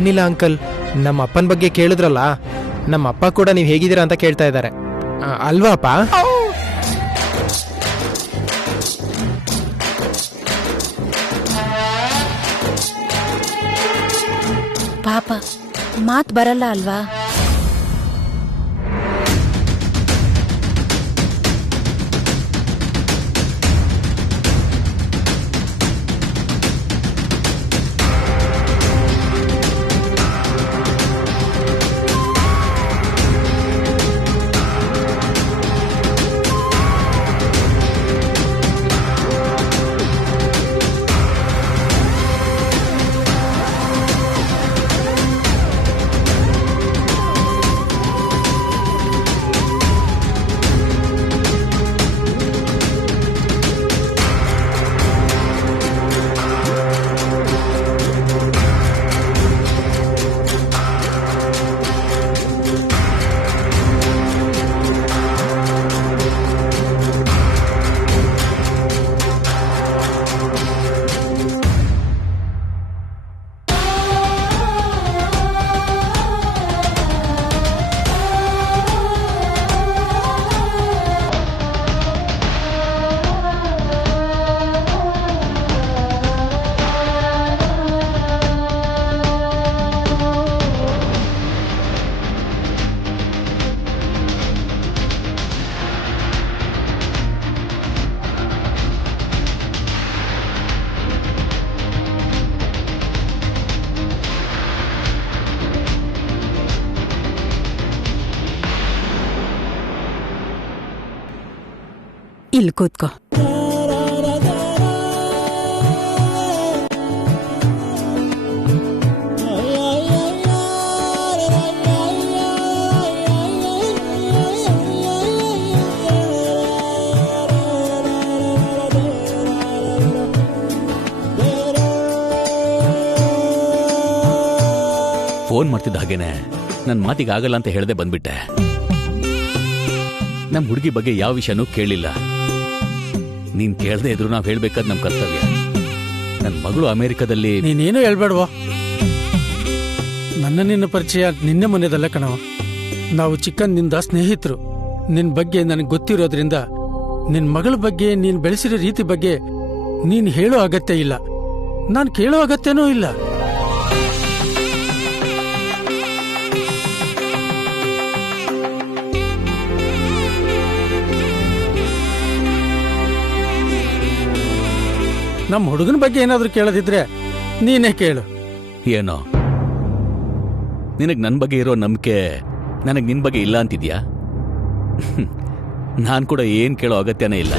ಏನಿಲ್ಲ ಅಂಕಲ್, ನಮ್ಮ ಅಪ್ಪನ ಬಗ್ಗೆ ಕೇಳಿದ್ರಲ್ಲ, ನಮ್ಮ ಅಪ್ಪ ಕೂಡ ನೀವು ಹೇಗಿದ್ದೀರಾ ಅಂತ ಕೇಳ್ತಾ ಇದ್ದಾರೆ. ಅಲ್ವಾ ಅಪ್ಪ? ಪಾಪ ಮಾತ್ ಬರಲ್ಲ ಅಲ್ವಾ? ಇಲ್ಲಿ ಕೂತ್ಕೋ. ಫೋನ್ ಮಾಡ್ತಿದ್ದ ಹಾಗೇನೆ ನನ್ ಮಾತಿಗೆ ಆಗಲ್ಲ ಅಂತ ಹೇಳ್ದೆ ಬಂದ್ಬಿಟ್ಟೆ. ನಮ್ ಹುಡುಗಿ ಬಗ್ಗೆ ಯಾವ ವಿಷಯನೂ ಕೇಳಿಲ್ಲ. ನೀನ್ ಕೇಳದೆ ಇದ್ರು ನಾವ್ ಹೇಳ್ಬೇಕಾದ್ ನಮ್ ಕರ್ತವ್ಯ. ನನ್ ಮಗಳು ಅಮೆರಿಕದಲ್ಲಿ. ನೀನೇನು ಹೇಳ್ಬೇಡ್ವಾ, ನನ್ನ ನಿನ್ನ ಪರಿಚಯ ನಿನ್ನೆ ಮನೆಯದಲ್ಲ ಕಣವ. ನಾವು ಚಿಕ್ಕಂದಿಂದ ಸ್ನೇಹಿತರು. ನಿನ್ ಬಗ್ಗೆ ನನಗೆ ಗೊತ್ತಿರೋದ್ರಿಂದ ನಿನ್ ಮಗಳ ಬಗ್ಗೆ ನೀನ್ ಬೆಳೆಸಿರೋ ರೀತಿ ಬಗ್ಗೆ ನೀನ್ ಹೇಳೋ ಅಗತ್ಯ ಇಲ್ಲ, ನಾನ್ ಕೇಳೋ ಅಗತ್ಯನೂ ಇಲ್ಲ. ನಮ್ಮ ಹುಡುಗನ ಬಗ್ಗೆ ಏನಾದ್ರೂ ಕೇಳದಿದ್ರೆ ನೀನೇ ಕೇಳು. ಏನೋ ನಿನಗ್ ನನ್ ಬಗ್ಗೆ ಇರೋ ನಂಬಿಕೆ ನನಗ್ ನಿನ್ ಬಗ್ಗೆ ಇಲ್ಲ ಅಂತಿದ್ಯಾ? ನಾನ್ ಕೂಡ ಏನ್ ಕೇಳೋ ಅಗತ್ಯನೇ ಇಲ್ಲ.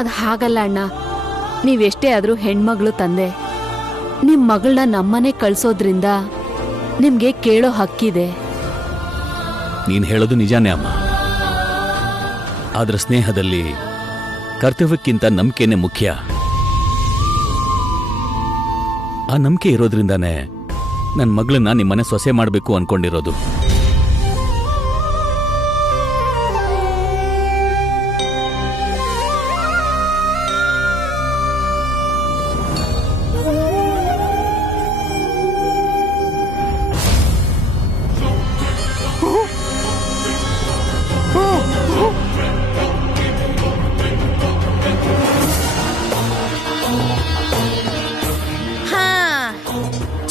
ಅದ್ ಹಾಗಲ್ಲ ಅಣ್ಣ, ನೀವೆಷ್ಟೇ ಆದ್ರೂ ಹೆಣ್ಮಗಳು ತಂದೆ. ನಿಮ್ ಮಗಳನ್ನ ನಮ್ಮನೆ ಕಳ್ಸೋದ್ರಿಂದ ನಿಮ್ಗೆ ಕೇಳೋ ಹಕ್ಕಿದೆ. ನೀನ್ ಹೇಳೋದು ನಿಜಾನೇ ಅಮ್ಮ. ಆದ್ರ ಸ್ನೇಹದಲ್ಲಿ ಕರ್ತವ್ಯಕ್ಕಿಂತ ನಂಬಿಕೆನೇ ಮುಖ್ಯ. ಆ ನಂಬಿಕೆ ಇರೋದ್ರಿಂದಾನೇ ನನ್ನ ಮಗಳನ್ನ ನಿಮ್ಮನೆ ಸೊಸೆ ಮಾಡಬೇಕು ಅನ್ಕೊಂಡಿರೋದು.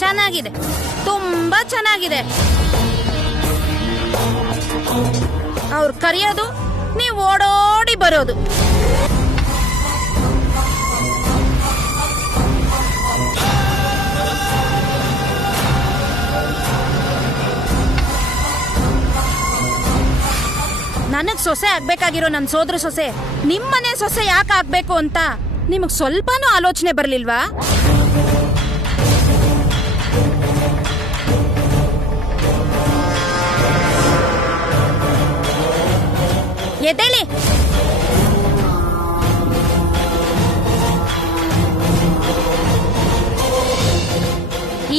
ಚೆನ್ನಾಗಿದೆ, ತುಂಬಾ ಚೆನ್ನಾಗಿದೆ. ಅವ್ರು ಕರೆಯೋದು, ನೀವು ಓಡೋಡಿ ಬರೋದು. ನನಗ್ ಸೊಸೆ ಆಗ್ಬೇಕಾಗಿರೋ ನನ್ ಸೋದರ ಸೊಸೆ ನಿಮ್ಮನೆ ಸೊಸೆ ಯಾಕೆ ಆಗ್ಬೇಕು ಅಂತ ನಿಮಗ್ ಸ್ವಲ್ಪನೂ ಆಲೋಚನೆ ಬರ್ಲಿಲ್ವಾ? ಎದ್ದೇಳಿ.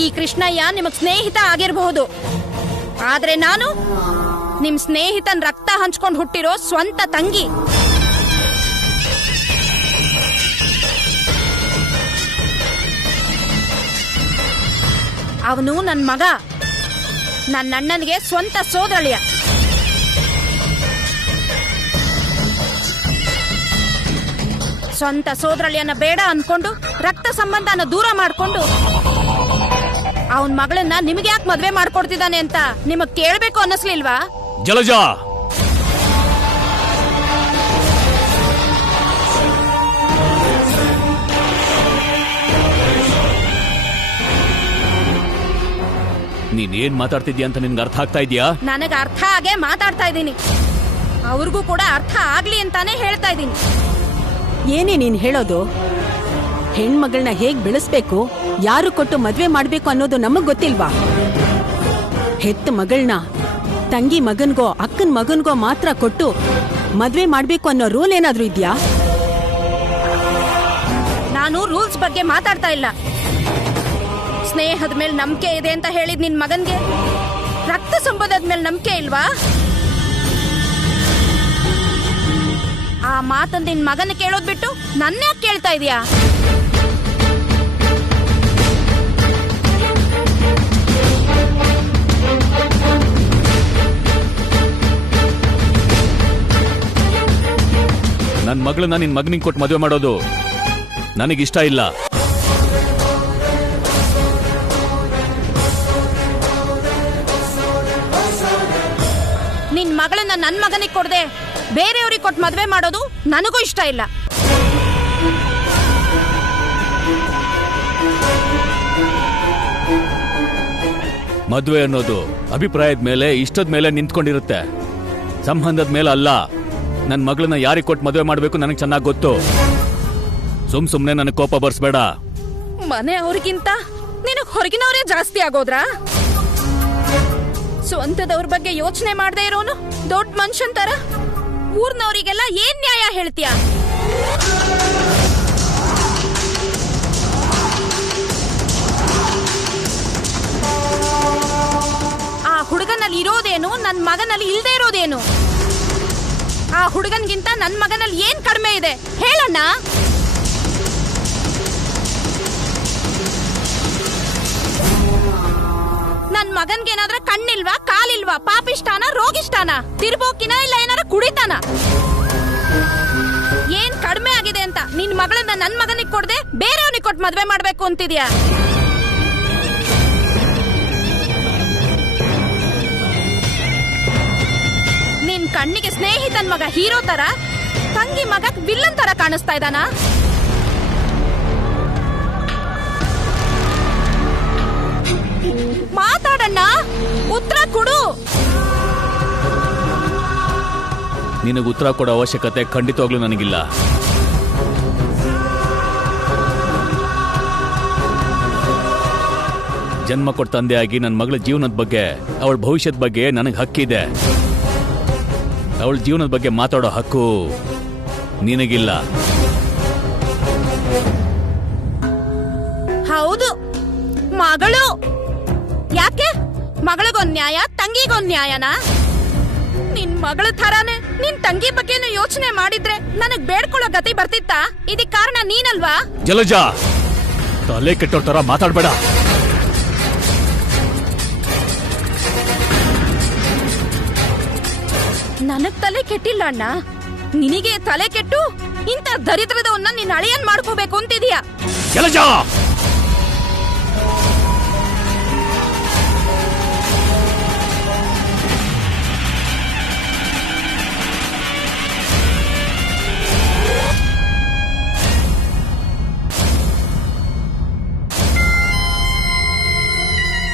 ಈ ಕೃಷ್ಣಯ್ಯ ನಿಮಗ್ ಸ್ನೇಹಿತ ಆಗಿರಬಹುದು, ಆದ್ರೆ ನಾನು ನಿಮ್ ಸ್ನೇಹಿತನ್ ರಕ್ತ ಹಂಚ್ಕೊಂಡು ಹುಟ್ಟಿರೋ ಸ್ವಂತ ತಂಗಿ. ಅವನು ನನ್ನ ಮಗ, ನನ್ನ ಅಣ್ಣನಿಗೆ ಸ್ವಂತ ಸೋದರಳಿಯ. ಸ್ವಂತ ಸೋದರಳಿಯನ್ನ ಬೇಡ ಅನ್ಕೊಂಡು ರಕ್ತ ಸಂಬಂಧನ ದೂರ ಮಾಡ್ಕೊಂಡು ಅವನ್ ಮಗಳನ್ನ ನಿಮಗೆ ಯಾಕೆ ಮದ್ವೆ ಮಾಡ್ಕೊಡ್ತಿದ್ದಾನೆ ಅಂತ ನಿಮಗ್ ಕೇಳ್ಬೇಕು ಅನ್ನಿಸ್ಲಿಲ್ವಾ? ಜಲಜಾ, ನೀನೇನ್ ಮಾತಾಡ್ತಿದ್ಯಾ ಅಂತ ನಿನ್ಗೆ ಅರ್ಥ ಆಗ್ತಾ ಇದೆಯಾ? ನನಗ ಅರ್ಥ ಆಗೇ ಮಾತಾಡ್ತಾ ಇದ್ದೀನಿ. ಅವ್ರಿಗೂ ಕೂಡ ಅರ್ಥ ಆಗ್ಲಿ ಅಂತಾನೆ ಹೇಳ್ತಾ ಇದ್ದೀನಿ. ಏನೇ ನೀನ್ ಹೇಳೋದು? ಹೆಣ್ಮಗಳನ್ನ ಹೇಗ್ ಬೆಳೆಸ್ಬೇಕು, ಯಾರು ಕೊಟ್ಟು ಮದ್ವೆ ಮಾಡ್ಬೇಕು ಅನ್ನೋದು ನಮಗ್ ಗೊತ್ತಿಲ್ವಾ? ಹೆತ್ತ ಮಗಳನ್ನ ತಂಗಿ ಮಗನ್ಗೋ ಅಕ್ಕನ್ ಮಗನ್ಗೋ ಮಾತ್ರ ಕೊಟ್ಟು ಮದ್ವೆ ಮಾಡ್ಬೇಕು ಅನ್ನೋ ರೂಲ್ ಏನಾದ್ರೂ ಇದ್ಯಾ? ನಾನು ರೂಲ್ಸ್ ಬಗ್ಗೆ ಮಾತಾಡ್ತಾ ಇಲ್ಲ. ಸ್ನೇಹದ ಮೇಲೆ ನಂಬಿಕೆ ಇದೆ ಅಂತ ಹೇಳಿದ್ ನಿನ್ ಮಗನ್ಗೆ ರಕ್ತ ಸಂಬಂಧದ ಮೇಲೆ ನಂಬಿಕೆ ಇಲ್ವಾ? ಆ ಮಾತನ್ನ ನಿನ್ ಮಗನ ಕೇಳೋದ್ ಬಿಟ್ಟು ನನ್ನ ಯಾಕೆ ಕೇಳ್ತಾ ಇದೀಯಾ? ನನ್ ಮಗಳನ್ನ ನಿನ್ ಮಗನಿಗೆ ಕೊಟ್ಟು ಮದುವೆ ಮಾಡೋದು ನನಗಿಷ್ಟ ಇಲ್ಲ. ನಿನ್ ಮಗಳನ್ನ ನನ್ ಮಗನಿಗೆ ಕೊಡದೆ ಬೇರೆಯವ್ರಿಗೆ ಕೊಟ್ಟು ಮದ್ವೆ ಮಾಡೋದು ನನಗೂ ಇಷ್ಟ ಇಲ್ಲ. ಮದುವೆ ಅನ್ನೋದು ಅಭಿಪ್ರಾಯದ ಮೇಲೆ, ಇಷ್ಟದ ಮೇಲೆ ನಿಂತ್ಕೊಂಡಿರುತ್ತೆ, ಸಂಬಂಧದ ಮೇಲೆ ಅಲ್ಲ. ನನ್ನ ಮಗಳನ್ನ ಯಾರಿಗೆ ಕೊಟ್ಟು ಮದುವೆ ಮಾಡಬೇಕು ನನಗೆ ಚೆನ್ನಾಗಿ ಗೊತ್ತು. ಸುಮ್ನೆ ನನಗೆ ಕೋಪ ಬರ್ಸ್ಬೇಡ. ಮನೆ ಅವ್ರಿಗಿಂತ ನಿನಗ್ ಹೊರಗಿನವರೇ ಜಾಸ್ತಿ ಆಗೋದ್ರಾ? ಸ್ವಂತದವ್ರ ಬಗ್ಗೆ ಯೋಚನೆ ಮಾಡದೇ ಇರೋನು ದೊಡ್ಡ ಮನುಷ್ಯನ್ ತರ ಊರ್ನವರಿಗೆಲ್ಲ ಏನ್ ನ್ಯಾಯ ಹೇಳ್ತೀಯ? ಆ ಹುಡುಗನಲ್ಲಿ ಇರೋದೇನು, ನನ್ ಮಗನಲ್ಲಿ ಇಲ್ದೇ ಇರೋದೇನು? ಆ ಹುಡುಗನ್ಗಿಂತ ನನ್ ಮಗನಲ್ಲಿ ಏನ್ ಕಡಿಮೆ ಇದೆ ಹೇಳಣ್ಣ? ನನ್ ಮಗನ್ಗೇನಾದ್ರ ಕಣ್ಣಿಲ್ವಾ, ಕಾಲಿಲ್ವಾ, ಪಾಪಿಷ್ಟಾನ, ರೋಗಿಷ್ಟಾನ, ತಿರ್ಬೋಕಿನ ಇಲ್ಲ ಏನಾರ ಕುಡಿತಾನ? ಏನ್ ಕಡಿಮೆ ಆಗಿದೆ ಅಂತ ನಿನ್ ಮಗಳನ್ನ ನನ್ ಮಗನಿಗೆ ಕೊಡದೆ ಬೇರೆಯವನಿಗೆ ಕೊಟ್ಟು ಮದ್ವೆ ಮಾಡ್ಬೇಕು ಅಂತಿದ್ಯಾ? ನಿನ್ ಕಣ್ಣಿಗೆ ಸ್ನೇಹಿತನ್ ಮಗ ಹೀರೋ ತರ, ತಂಗಿ ಮಗ ವಿಲ್ಲನ್ ತರ ಕಾಣಿಸ್ತಾ ಇದ್ದಾನ? ಮಾತಾಡಣ್ಣ, ಉತ್ತರ ಕೊಡು. ನಿನಗೆ ಉತ್ತರ ಕೊಡೋ ಅವಶ್ಯಕತೆ ಖಂಡಿತವಾಗ್ಲೂ ನನಗಿಲ್ಲ. ಜನ್ಮ ಕೊಟ್ಟ ತಂದೆಯಾಗಿ ನನ್ನ ಮಗಳ ಜೀವನದ ಬಗ್ಗೆ, ಅವಳ ಭವಿಷ್ಯದ ಬಗ್ಗೆ ನನಗೆ ಹಕ್ಕಿದೆ. ಅವಳ ಜೀವನದ ಬಗ್ಗೆ ಮಾತಾಡೋ ಹಕ್ಕು ನಿನಗಿಲ್ಲ. ಹೌದು, ಮಗಳು. ಯಾಕೆ ಮಗಳಿಗೊಂದ್ ನ್ಯಾಯ, ತಂಗಿಗೊಂದ್ ನ್ಯಾಯನಾ? ನಿನ್ ಮಗಳ ಥರಾನೇ ನಿನ್ ತಂಗಿ ಬಗ್ಗೆನೂ ಯೋಚನೆ ಮಾಡಿದ್ರೆ ನನಗ್ ಬೇಡ್ಕೊಳ್ಳೋ ಗತಿ ಬರ್ತಿತ್ತಾ? ಇದಕ್ ಕಾರಣ ನೀನಲ್ವಾ? ಜಲಜಾ, ತಲೆ ಕೆಟ್ಟೋರ್ ತರ ಮಾತಾಡ್ಬೇಡ. ನನಗ್ ತಲೆ ಕೆಟ್ಟಿಲ್ಲ ಅಣ್ಣ, ನಿನಗೆ ತಲೆ ಕೆಟ್ಟು ಇಂಥ ದರಿದ್ರದವನ್ನ ನಿನ್ನ ಅಳಿಯನ್ ಮಾಡ್ಕೋಬೇಕು ಅಂತಿದೀಯ. ಜಲಜಾ,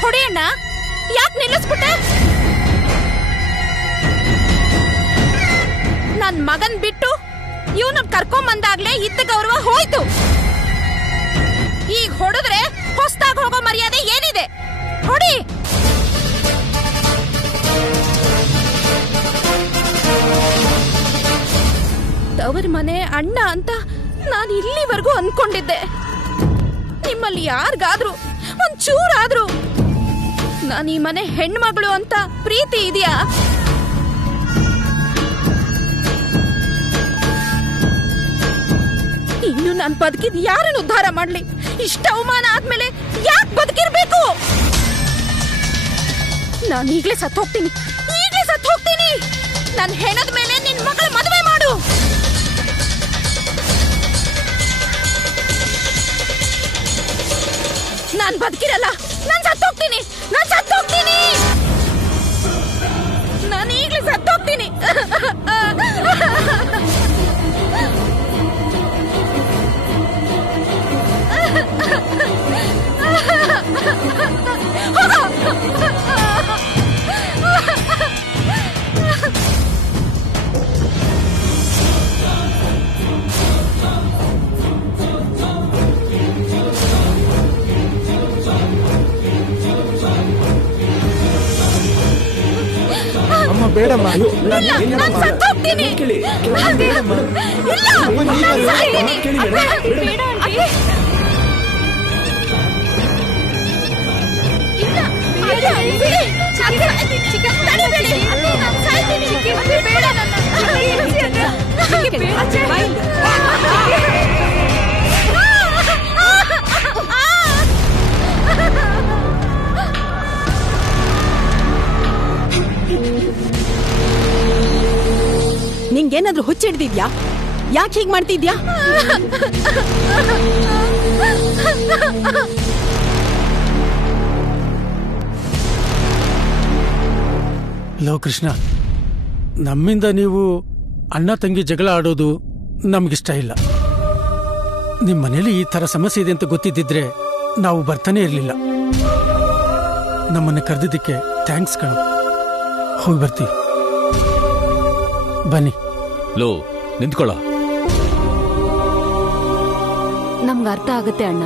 ಹೊಡೆಯಣ್ಣ, ಯಾಕೆ ನಿಲ್ಲಿಸ್ಬಿಟ್ಟೆ? ನನ್ ಮಗನ್ ಬಿಟ್ಟು ಇವನು ಕರ್ಕೊಂಬಂದಾಗ್ಲೇ ಇದ್ದ ಗೌರವ ಹೋಯ್ತು. ಈಗ ಹೊಡೆದ್ರೆ ಹೊಸ್ತಾಗ ಹೋಗೋ ಮರ್ಯಾದೆ ಏನಿದೆ? ಹೊಡಿ. ತವರ್ ಮನೆ ಅಣ್ಣ ಅಂತ ನಾನು ಇಲ್ಲಿವರೆಗೂ ಅನ್ಕೊಂಡಿದ್ದೆ. ನಿಮ್ಮಲ್ಲಿ ಯಾರಿಗಾದ್ರೂ ಒಂಚೂರಾದ್ರೂ ನಾನು ಈ ಮನೆ ಹೆಣ್ಮಗಳು ಅಂತ ಪ್ರೀತಿ ಇದೆಯಾ? ಇನ್ನು ನಾನು ಬದುಕಿದ್ ಯಾರನ್ನು ಉದ್ಧಾರ ಮಾಡ್ಲಿ? ಇಷ್ಟ ಅವಮಾನ ಆದ್ಮೇಲೆ ಯಾಕೆ ಬದುಕಿರ್ಬೇಕು? ನಾನು ಈಗಲೇ ಸತ್ತು ಹೋಗ್ತೀನಿ, ಈಗಲೇ ಸತ್ತು ಹೋಗ್ತೀನಿ. ನನ್ನ ಹೆಣದ ಮೇಲೆ ನಿನ್ ಮಗಳ ಮದುವೆ ಮಾಡು. ನಾನ್ ಬದುಕಿರಲ್ಲ, ನಾನ್ ಸತ್ತೋಗ್ತೀನಿ, ನಾನ್ ಸತ್ತೋಗ್ತೀನಿ, ನಾನು ಈಗಲೇ ಸತ್ತೋಗ್ತೀನಿ. ಅಮ್ಮ ಬೇಡಮ್ಮ. ನಾನ್ ಸತ್ತೋಗ್ತೀನಿ. ಇಲ್ಲ, ನಾನ್ ಸಾಯ್ತೀನಿ. ಅತ್ತೆ. ಇಲ್ಲ, ಅತ್ತೆ, ಬಿಡಿ. ಚಿಕ್ಕ ತಡಿಬೇಡಿ. ನಾನ್ ಸಾಯ್ತೀನಿ. ಅತ್ತೆ, ಬೇಡ ನನ್ನ. ನಿಂಗೇನಾದ್ರೂ ಹುಚ್ಚಿಡ್ದಿದ್ಯಾ? ಯಾಕೆ ಹೀಗ್ ಮಾಡ್ತಿದ್ಯಾ? ಲೋ ಕೃಷ್ಣ, ನಮ್ಮಿಂದ ನೀವು ಅಣ್ಣ ತಂಗಿ ಜಗಳ ಆಡೋದು ನಮಗಿಷ್ಟ ಇಲ್ಲ. ನಿಮ್ಮ ಮನೇಲಿ ಈ ಥರ ಸಮಸ್ಯೆ ಇದೆ ಅಂತ ಗೊತ್ತಿದ್ದಿದ್ರೆ ನಾವು ಬರ್ತಾನೆ ಇರಲಿಲ್ಲ. ನಮ್ಮನ್ನು ಕರೆದಿದ್ದಕ್ಕೆ ಥ್ಯಾಂಕ್ಸ್ ಕಣೋ. ಹೋಗಿ ಬರ್ತೀವಿ, ಬನ್ನಿ. ಲೋ ನಿಂತ್ಕೊಳ್ಳ. ನಮ್ಗೆ ಅರ್ಥ ಆಗತ್ತೆ ಅಣ್ಣ,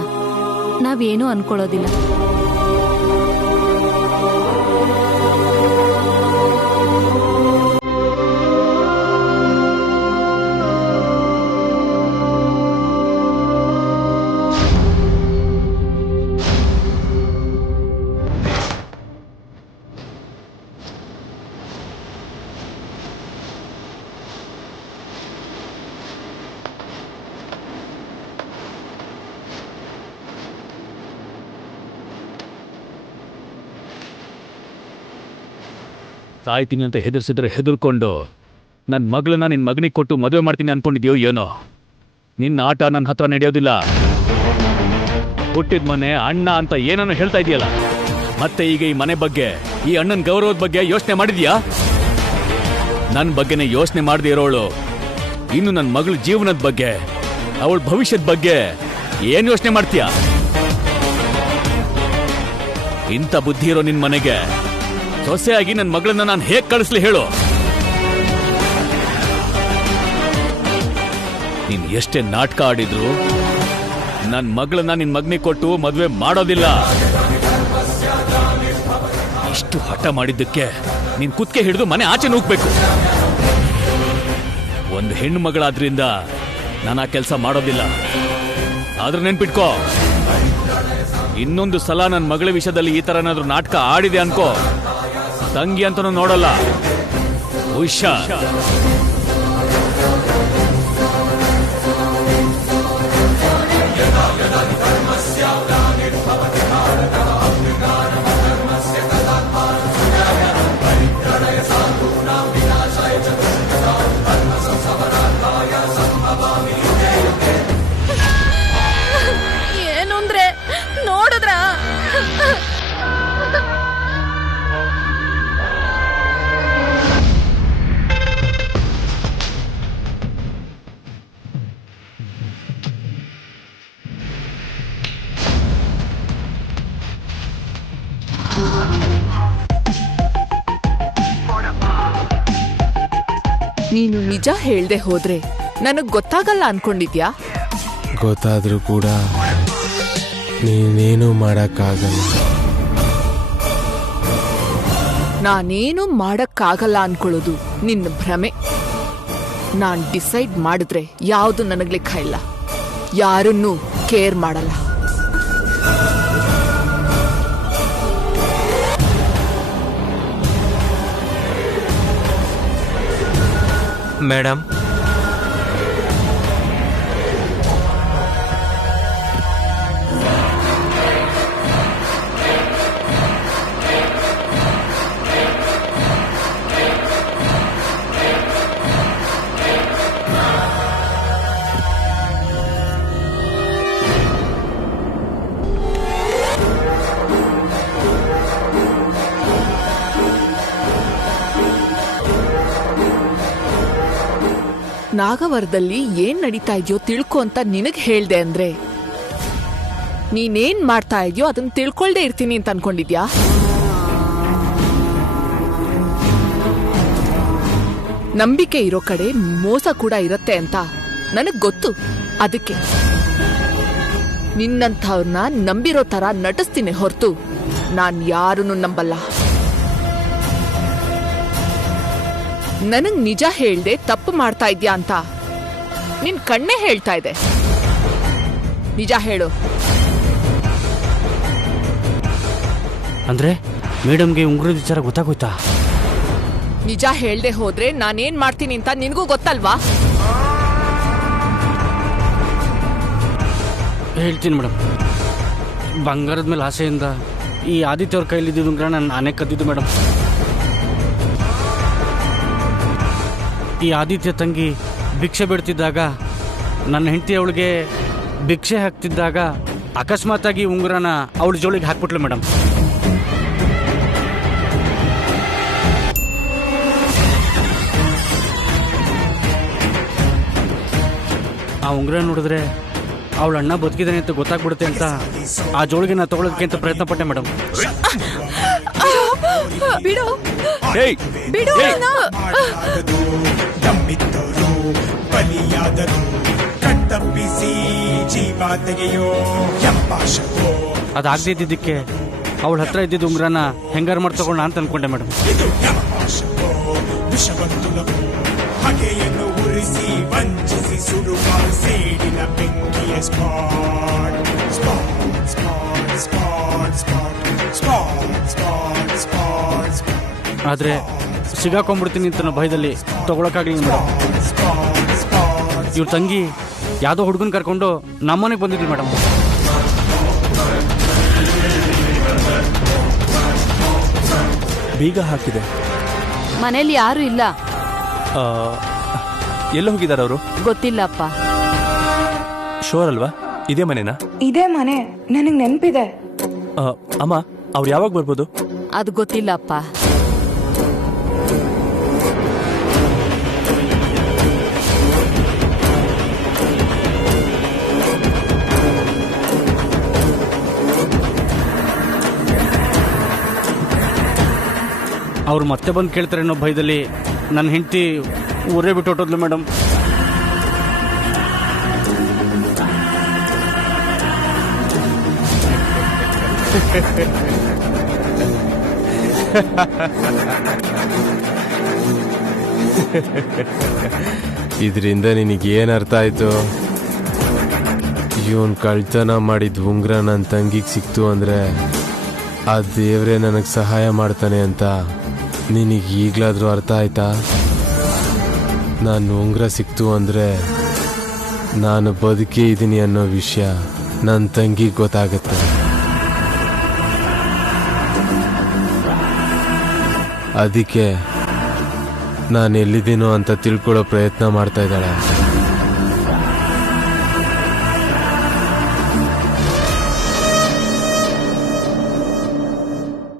ನಾವೇನೂ ಅನ್ಕೊಳ್ಳೋದಿಲ್ಲ. ಸಾಯ್ತೀನಿ ಅಂತ ಹೆದರ್ಸಿದ್ರೆ ಹೆದರ್ಕೊಂಡು ನನ್ನ ಮಗಳನ್ನ ನಿನ್ನ ಮಗನಿಗೆ ಕೊಟ್ಟು ಮದುವೆ ಮಾಡ್ತೀನಿ ಅನ್ಕೊಂಡಿದ್ಯೋ ಏನೋ. ನಿನ್ನ ಆಟ ನನ್ನ ಹತ್ರ ನಡೆಯೋದಿಲ್ಲ. ಹುಟ್ಟಿದ ಮನೆ ಅಣ್ಣ ಅಂತ ಏನನ್ನು ಹೇಳ್ತಾ ಇದೆಯಲ್ಲ, ಮತ್ತೆ ಈಗ ಈ ಮನೆ ಬಗ್ಗೆ, ಈ ಅಣ್ಣನ ಗೌರವದ ಬಗ್ಗೆ ಯೋಚನೆ ಮಾಡಿದ್ಯಾ? ನನ್ನ ಬಗ್ಗೆನೇ ಯೋಚನೆ ಮಾಡದೇ ಇರೋಳು ಇನ್ನು ನನ್ನ ಮಗಳ ಜೀವನದ ಬಗ್ಗೆ, ಅವಳ ಭವಿಷ್ಯದ ಬಗ್ಗೆ ಏನು ಯೋಚನೆ ಮಾಡ್ತೀಯ? ಇಂಥ ಬುದ್ಧಿ ಇರೋ ನಿನ್ ಮನೆಗೆ ಸೊಸೆಯಾಗಿ ನನ್ನ ಮಗಳನ್ನ ನಾನು ಹೇಗೆ ಕಳಿಸ್ಲಿ ಹೇಳು? ನೀನ್ ಎಷ್ಟೇ ನಾಟಕ ಆಡಿದ್ರು ನನ್ನ ಮಗಳನ್ನ ನಿನ್ ಮಗನಿಗೆ ಕೊಟ್ಟು ಮದುವೆ ಮಾಡೋದಿಲ್ಲ. ಇಷ್ಟು ಹಠ ಮಾಡಿದ್ದಕ್ಕೆ ನೀನ್ ಕುತ್ತಿಗೆ ಹಿಡಿದು ಮನೆ ಆಚೆ ನೂಗ್ಬೇಕು. ಒಂದು ಹೆಣ್ಣು ಮಗಳಾದ್ರಿಂದ ನಾನು ಆ ಕೆಲಸ ಮಾಡೋದಿಲ್ಲ. ಆದ್ರೆ ನೆನ್ಪಿಟ್ಕೋ, ಇನ್ನೊಂದು ಸಲ ನನ್ನ ಮಗಳ ವಿಷಯದಲ್ಲಿ ಈ ತರ ಏನಾದ್ರೂ ನಾಟಕ ಆಡಿದೆ ಅನ್ಕೋ, ತಂಗಿ ಅಂತನೂ ನೋಡಲ್ಲ. ಹುಷಾರ್. ಏನು ಅಂದ್ರೆ ನೋಡಿದ್ರ ನೀನು ನಿಜ ಹೇಳ್ದೆ ಹೋದ್ರೆ ನನಗ್ ಗೊತ್ತಾಗಲ್ಲ ಅನ್ಕೊಂಡಿದ್ಯಾ? ಗೊತ್ತಾದ್ರೂ ಕೂಡ ನೀನೇನು ಮಾಡಕ್ಕಾಗಲ್ಲ. ನಾನೇನು ಮಾಡಕ್ಕಾಗಲ್ಲ ಅನ್ಕೊಳ್ಳೋದು ನಿನ್ನ ಭ್ರಮೆ. ನಾನ್ ಡಿಸೈಡ್ ಮಾಡಿದ್ರೆ ಯಾವುದು ನನಗ್ ಲೆಕ್ಕ ಇಲ್ಲ, ಯಾರನ್ನೂ ಕೇರ್ ಮಾಡಲ್ಲ. ಮೇಡಮ್, ನಾಗವರದಲ್ಲಿ ಏನ್ ನಡೀತಾ ಇದೆಯೋ ತಿಳ್ಕೊ ಅಂತ ನಿನಗ್ ಹೇಳ್ದೆ ಅಂದ್ರೆ ನೀನೇನ್ ಮಾಡ್ತಾ ಇದೆಯೋ ಅದನ್ನ ತಿಳ್ಕೊಳ್ದೆ ಇರ್ತೀನಿ ಅಂತ ಅನ್ಕೊಂಡಿದ್ಯಾ? ನಂಬಿಕೆ ಇರೋ ಕಡೆ ಮೋಸ ಕೂಡ ಇರತ್ತೆ ಅಂತ ನನಗ್ ಗೊತ್ತು. ಅದಕ್ಕೆ ನಿನ್ನಂಥವ್ರನ್ನ ನಂಬಿರೋ ತರ ನಟಿಸ್ತೀನಿ ಹೊರತು ನಾನ್ ಯಾರನ್ನು ನಂಬಲ್ಲ. ನನಗ್ ನಿಜ ಹೇಳ್ದೆ ತಪ್ಪು ಮಾಡ್ತಾ ಇದ್ಯಾ ಅಂತ ನಿನ್ ಕಣ್ಣೇ ಹೇಳ್ತಾ ಇದೆ. ನಿಜ ಹೇಳು. ಅಂದ್ರೆ ಮೇಡಮ್ಗೆ ಉಂಗುರದ ವಿಚಾರ ಗೊತ್ತಾಗೋಯ್ತಾ? ನಿಜ ಹೇಳ್ದೆ ಹೋದ್ರೆ ನಾನೇನ್ ಮಾಡ್ತೀನಿ ಅಂತ ನಿನಗೂ ಗೊತ್ತಲ್ವಾ? ಹೇಳ್ತೀನಿ ಮೇಡಮ್. ಬಂಗಾರದ ಮೇಲೆ ಆಸೆಯಿಂದ ಈ ಆದಿತ್ಯ ಅವ್ರ ಕೈಲಿದ್ದಿದ್ದು ಉಂಗ್ರ ನಾನು ನಾನೇ ಕದ್ದಿದ್ದು ಮೇಡಮ್. ಈ ಆದಿತ್ಯ ತಂಗಿ ಭಿಕ್ಷೆ ಬಿಡ್ತಿದ್ದಾಗ ನನ್ನ ಹೆಂಡತಿ ಅವಳಿಗೆ ಭಿಕ್ಷೆ ಹಾಕ್ತಿದ್ದಾಗ ಅಕಸ್ಮಾತಾಗಿ ಉಂಗುರನ ಅವಳ ಜೋಳಿಗೆ ಹಾಕ್ಬಿಟ್ಲು ಮೇಡಮ್. ಆ ಉಂಗುರ ನೋಡಿದ್ರೆ ಅವಳ ಅಣ್ಣ ಬದುಕಿದ್ದಾನೆ ಅಂತ ಗೊತ್ತಾಗ್ಬಿಡುತ್ತೆ ಅಂತ ಆ ಜೋಳಿಗೆ ನಾ ತಗೊಳ್ಳೋದಕ್ಕೆ ಅಂತ ಪ್ರಯತ್ನ ಪಟ್ಟೆ ಮೇಡಮ್. ಬಿಡು ಬಿಡು. ಅದಾಗದೇ ಇದ್ದಿದ್ದಕ್ಕೆ ಅವಳ ಹತ್ರ ಇದ್ದಿದ್ದು ಉಂಗ್ರನ ಹೆಂಗಾರು ಮಾಡಿ ತಗೊಳ್ಳೋಣ ಅಂತ ಅನ್ಕೊಂಡೆ ಮೇಡಮ್. ಹಗೆಯನ್ನು ಉರಿಸಿ ವಂಚಿಸಿ ಸುಡುವ ಸೇಡಿನ ಬೆಂಕಿಯ spot spot spot spot spot spot spot spot. ಆದ್ರೆ ಸಿಗಾಕೊಂಡ್ಬಿಡ್ತೀನಿ ಅಂತ ನನ್ನ ಭಯದಲ್ಲಿ ತಗೊಳಕ್ಕಾಗ್ಲಿಲ್ಲ ಮೇಡಮ್. ಇವ್ರ ತಂಗಿ ಯಾವುದೋ ಹುಡುಗನ್ ಕರ್ಕೊಂಡು ನಮ್ಮನೆಗೆ ಬಂದಿದ್ವಿ ಮೇಡಮ್. ಬೀಗ ಹಾಕಿದೆ. ಮನೇಲಿ ಯಾರು ಇಲ್ಲ. ಎಲ್ಲ ಹೋಗಿದ್ದಾರೆ ಅವರು? ಗೊತ್ತಿಲ್ಲಪ್ಪ. ಶೋರ್ ಅಲ್ವಾ? ಇದೇ ಮನೆನಾ? ಇದೇ ಮನೆ, ನನಗೆ ನೆನಪಿದೆ. ಅಮ್ಮ, ಅವ್ರು ಯಾವಾಗ ಬರ್ಬೋದು? ಅದು ಗೊತ್ತಿಲ್ಲಪ್ಪ. ಅವ್ರು ಮತ್ತೆ ಬಂದು ಕೇಳ್ತಾರೆ ಅನ್ನೋ ಭಯದಲ್ಲಿ ನನ್ನ ಹೆಂಡತಿ ಊರೇ ಬಿಟ್ಟು ಹೊಟ್ಟೋದ್ಲು ಮೇಡಮ್. ಇದರಿಂದ ನಿನಗೇನು ಅರ್ಥ ಆಯ್ತು? ಇವನ್ ಕಳ್ತನ ಮಾಡಿದ ಉಂಗ್ರ ನನ್ನ ತಂಗಿಗೆ ಸಿಕ್ತು ಅಂದ್ರೆ ಆ ದೇವ್ರೆ ನನಗೆ ಸಹಾಯ ಮಾಡ್ತಾನೆ ಅಂತ ನಿನಗೆ ಈಗಲಾದ್ರೂ ಅರ್ಥ ಆಯ್ತಾ? ನಾನು ಉಂಗ್ರ ಸಿಕ್ತು ಅಂದ್ರೆ ನಾನು ಬದುಕೇ ಇದ್ದೀನಿ ಅನ್ನೋ ವಿಷಯ ನನ್ನ ತಂಗಿಗೆ ಗೊತ್ತಾಗತ್ತೆ. ಅದಕ್ಕೆ ನಾನು ಎಲ್ಲಿದ್ದೀನೋ ಅಂತ ತಿಳ್ಕೊಳ್ಳೋ ಪ್ರಯತ್ನ ಮಾಡ್ತಾ ಇದ್ದಾಳೆ.